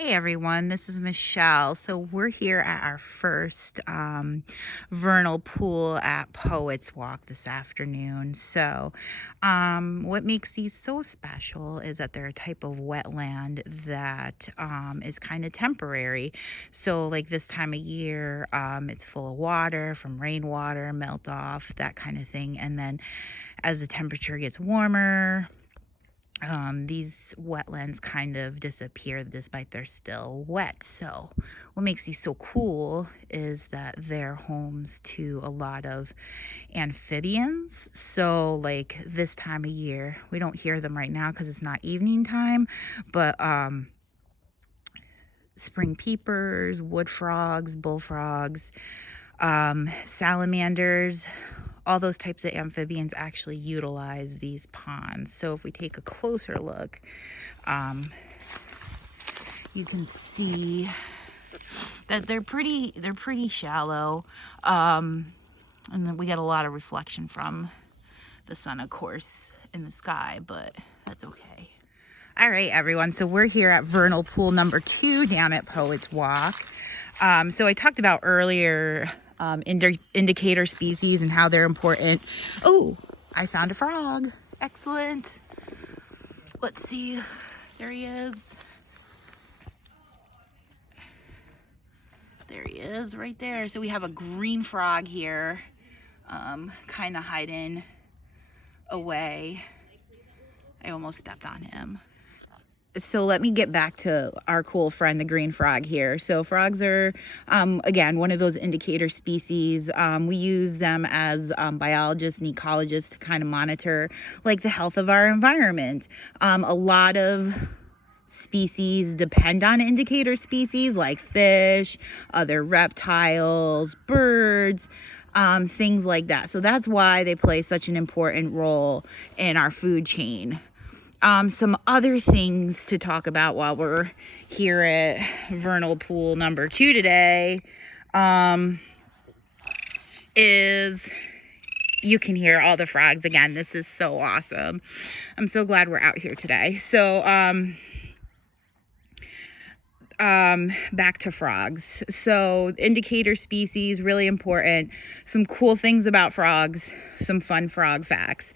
Hey everyone, this is Michelle. So we're here at our first vernal pool at Poets Walk this afternoon. So what makes these so special is that they're a type of wetland that is kind of temporary. So like this time of year, it's full of water from rainwater, melt off, that kind of thing. And then as the temperature gets warmer, these wetlands kind of disappear despite they're still wet. So what makes these so cool is that they're homes to a lot of amphibians. So like this time of year, we don't hear them right now because it's not evening time, but spring peepers, wood frogs, bullfrogs, salamanders, all those types of amphibians actually utilize these ponds. So if we take a closer look, you can see that they're pretty shallow, and then we get a lot of reflection from the sun, of course, in the sky, but that's okay. All right, everyone, so we're here at vernal pool number 2 down at Poets Walk. So I talked about earlier indicator species and how they're important. Oh, I found a frog. Excellent. Let's see. There he is. There he is right there. So we have a green frog here, kind of hiding away. I almost stepped on him. So let me get back to our cool friend, the green frog here. So frogs are, again, one of those indicator species. We use them as biologists and ecologists to kind of monitor like the health of our environment. A lot of species depend on indicator species like fish, other reptiles, birds, things like that. So that's why they play such an important role in our food chain. Some other things to talk about while we're here at vernal pool number 2 today is you can hear all the frogs again. This is so awesome. I'm so glad we're out here today. So back to frogs. So indicator species, really important. Some cool things about frogs, some fun frog facts.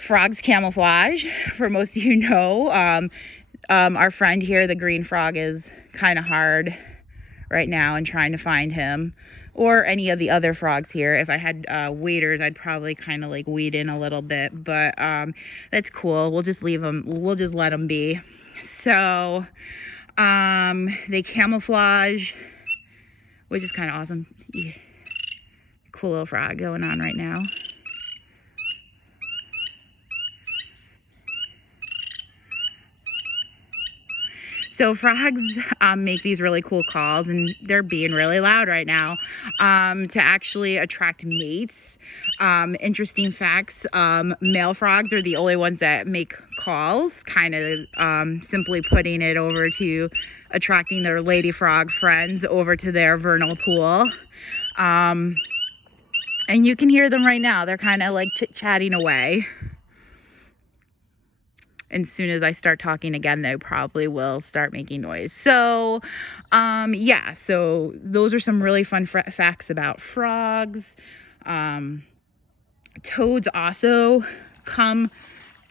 Frogs camouflage, for most of you know. Our friend here, the green frog, is kind of hard right now and trying to find him, or any of the other frogs here. If I had waders, I'd probably kind of like wade in a little bit, but that's cool. We'll just leave them, we'll just let them be. So they camouflage, which is kind of awesome. Yeah. Cool little frog going on right now. So frogs make these really cool calls, and they're being really loud right now to actually attract mates. Interesting facts, male frogs are the only ones that make calls, kind of simply putting it over to attracting their lady frog friends over to their vernal pool. And you can hear them right now. They're kind of like chit-chatting away. And as soon as I start talking again, they probably will start making noise. So, yeah, so those are some really fun facts about frogs. Toads also come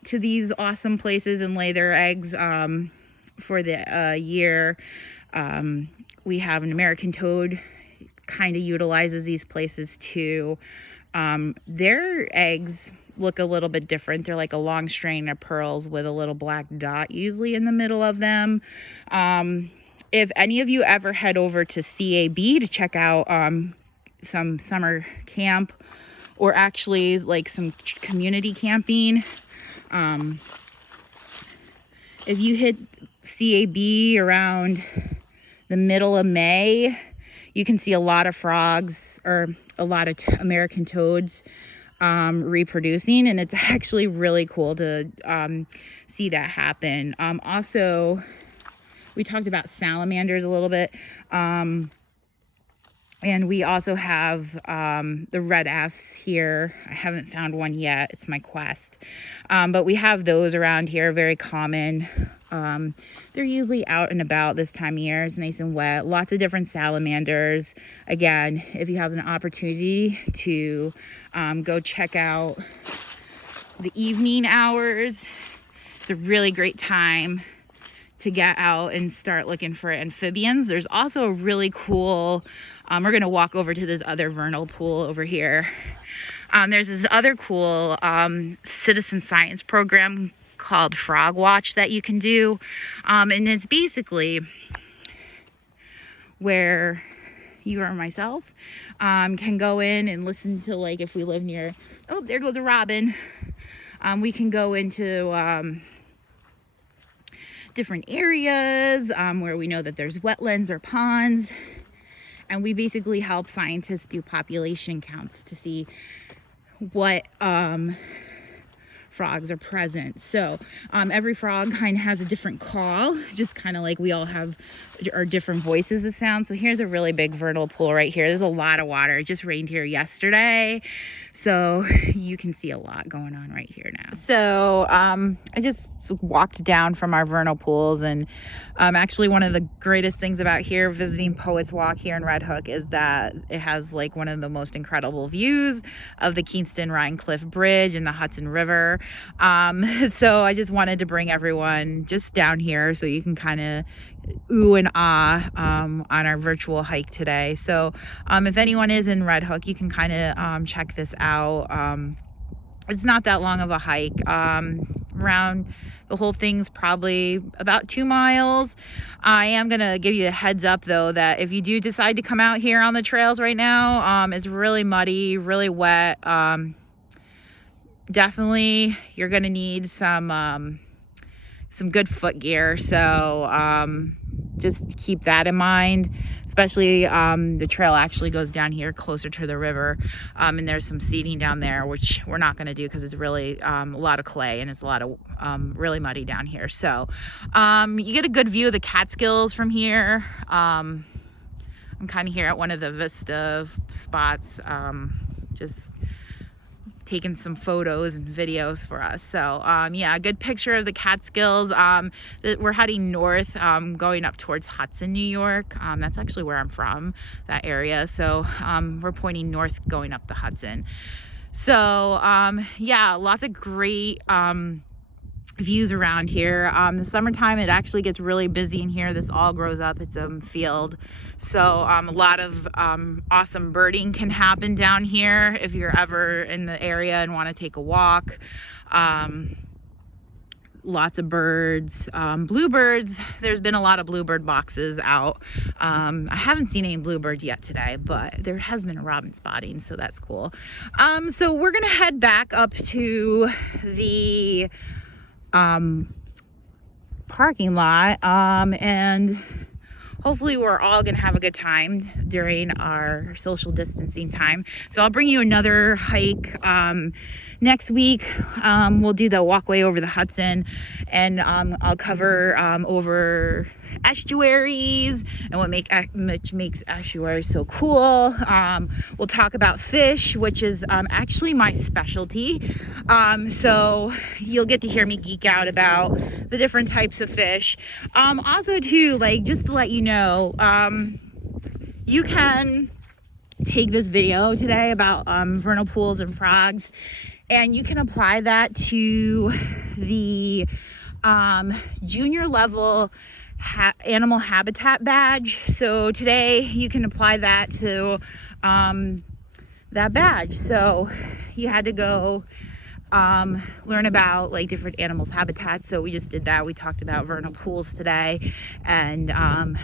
to these awesome places and lay their eggs for the year. We have an American toad, kind of utilizes these places too. Their eggs look a little bit different. They're like a long string of pearls with a little black dot usually in the middle of them. If any of you ever head over to CAB to check out some summer camp, or actually like some community camping, if you hit CAB around the middle of May, you can see a lot of frogs, or a lot of American toads reproducing, and it's actually really cool to see that happen. Also, we talked about salamanders a little bit, and we also have the red F's here. I haven't found one yet. It's my quest, but we have those around here, very common. They're usually out and about this time of year. It's nice and wet. Lots of different salamanders. Again, if you have an opportunity to go check out the evening hours, it's a really great time to get out and start looking for amphibians. There's also a really cool, we're gonna walk over to this other vernal pool over here. There's this other cool citizen science program called Frog Watch that you can do. And it's basically where you or myself can go in and listen to, like, if we live near, oh, there goes a robin. We can go into different areas where we know that there's wetlands or ponds, and we basically help scientists do population counts to see what frogs are present. So every frog kind of has a different call, just kind of like we all have our different voices of sound. So here's a really big vernal pool right here. There's a lot of water. It just rained here yesterday, so you can see a lot going on right here now. So I just walked down from our vernal pools, and actually one of the greatest things about here, visiting Poets Walk here in Red Hook, is that it has like one of the most incredible views of the Kingston Rhine Cliff Bridge and the Hudson River. So I just wanted to bring everyone just down here so you can kind of ooh and ah on our virtual hike today. So if anyone is in Red Hook, you can kind of check this out. It's not that long of a hike. Around the whole thing's probably about 2 miles. I am gonna give you a heads up though that if you do decide to come out here on the trails right now, it's really muddy, really wet. Definitely you're gonna need some good foot gear, so just keep that in mind. Especially the trail actually goes down here closer to the river, and there's some seating down there, which we're not going to do because it's really a lot of clay and it's a lot of really muddy down here. So you get a good view of the Catskills from here. I'm kind of here at one of the vista spots, just taking some photos and videos for us. So yeah, a good picture of the Catskills. We're heading north, going up towards Hudson, New York. That's actually where I'm from, that area. So we're pointing north going up the Hudson. So yeah, lots of great views around here. The summertime, it actually gets really busy in here. This all grows up. It's a field. So a lot of awesome birding can happen down here if you're ever in the area and want to take a walk. Lots of birds, bluebirds. There's been a lot of bluebird boxes out. I haven't seen any bluebirds yet today, but there has been a robin spotting, so that's cool. So we're gonna head back up to the parking lot, and hopefully we're all gonna have a good time during our social distancing time. So I'll bring you another hike next week. We'll do the walkway over the Hudson, and I'll cover over estuaries and what makes estuaries so cool. We'll talk about fish, which is actually my specialty. So you'll get to hear me geek out about the different types of fish. Also too, like, just to let you know, you can take this video today about vernal pools and frogs, and you can apply that to the junior level animal habitat badge. So today you can apply that to that badge. So you had to go learn about like different animals' habitats. So we just did that. We talked about vernal pools today, and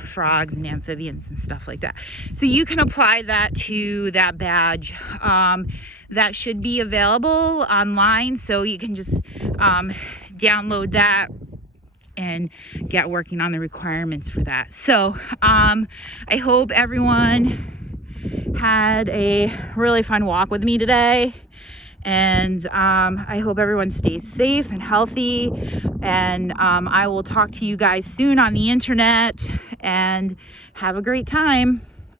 frogs and amphibians and stuff like that. So you can apply that to that badge. That should be available online, so you can just download that and get working on the requirements for that. So I hope everyone had a really fun walk with me today, and I hope everyone stays safe and healthy, and I will talk to you guys soon on the internet, and have a great time.